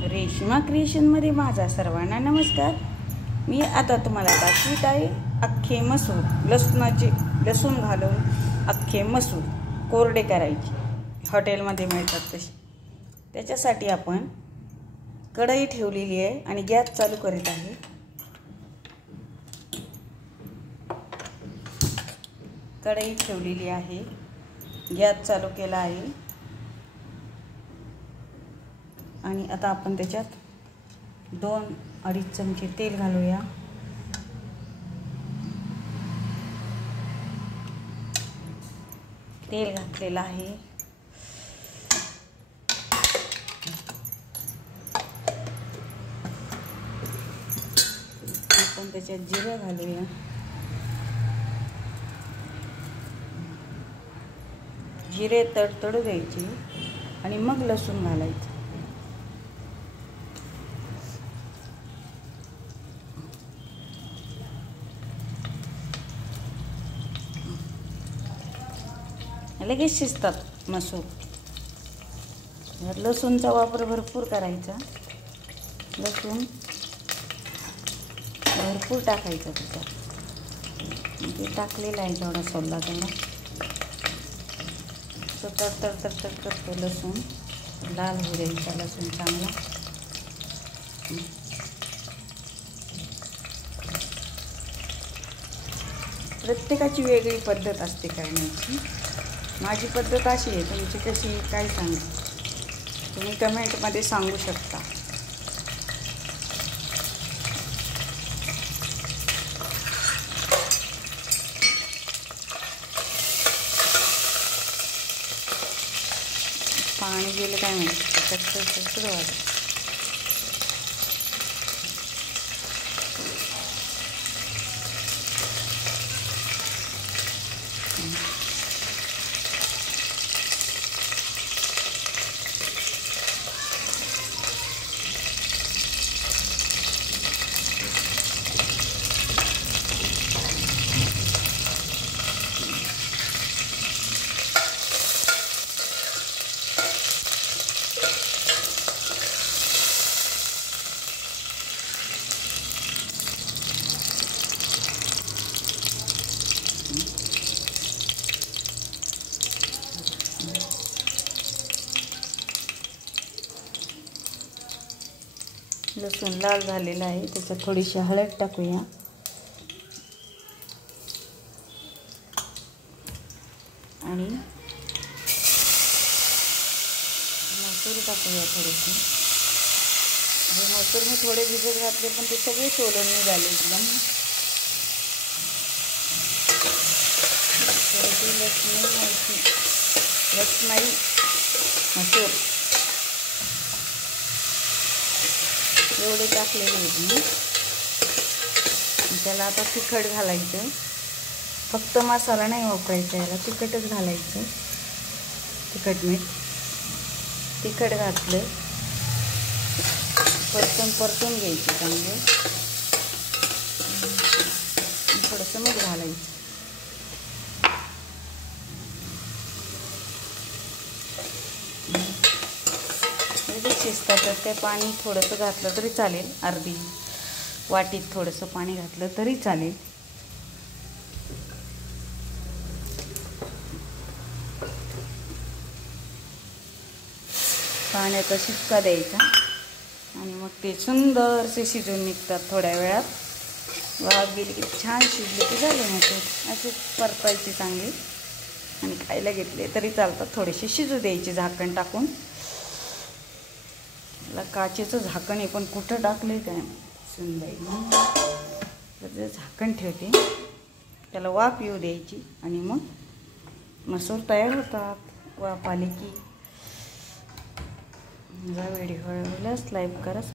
रेश्मा क्रिएशनमध्ये माझा सर्वांना नमस्कार। मी आता तुम्हाला दाखवित आहे अख्खे मसूर, लसूण घालून अख्खे मसूर कोरडे करायचे, हॉटेलमध्ये मिळतात तसे। त्याच्यासाठी आपण कढई ठेवलेली आहे आणि गॅस चालू करीत आहे। कढई ठेवलेली आहे, गॅस चालू केला आहे आणि आता आपण त्याच्यात 2-2.5 चमचे तेल घालूया। तेल घातलेलं आहे, आपण त्याच्यात जिरे घालूया। जिरे तडतडू द्यायचे आणि मग लसूण घालायचं। लगेच शिजतात मसूर। लसूणचा वापर भरपूर करायचा, लसूण भरपूर टाकायचं त्याच्यात। ते टाकलेलं आहे जेवढा सोडला तेवढा। तडतड करतो लसूण, लाल होऊ द्यायचा लसूण चांगला। प्रत्येकाची वेगळी पद्धत असते करण्याची। माझी पद्धत अशी आहे, तुमची कशी काय सांगा, तुम्ही कमेंटमध्ये सांगू शकता। पाणी गेलं काय माहिती, चटचट वाजत। लसूण लाल झालेला आहे, त्याच्यात थोडीशी हळद टाकूया आणि मसूर टाकूया थोडेसे। हे मसूर मी थोडे भिजत घातले पण ते सगळे सोलून निघाले एकदम। थोडीशी लसणाई मसूर एवढे टाकलेले आहेत मी। त्याला आता तिखट घालायचं, फक्त मसाला नाही वापरायचा, याला तिखटच घालायचं। तिखट घातलं, परतून घ्यायचं चांगलं, थोडंसं मीठ घालायचं। शिजतात तर ते पाणी थोडंसं घातलं तरी चालेल, अर्धी वाटीत थोडंसं पाणी घातलं तरी चालेल। पाण्याचा शिपका द्यायचा आणि मग ते सुंदरसे शिजून निघतात थोड्या वेळात। वाफ गेली की छान शिजले की झाले। मग ते असे परतायचे चांगले आणि खायला घेतले तरी चालतात। थोडेसे शिजू द्यायचे झाकण टाकून। काचेचं झाकण आहे पण कुठं टाकले काय सुंदर। तर झाकण ठेवते, त्याला वाफ येऊ द्यायची आणि मग मसूर तयार होतात। वाफ आली की व्हिडिओ आवडल्यास लाईक करा।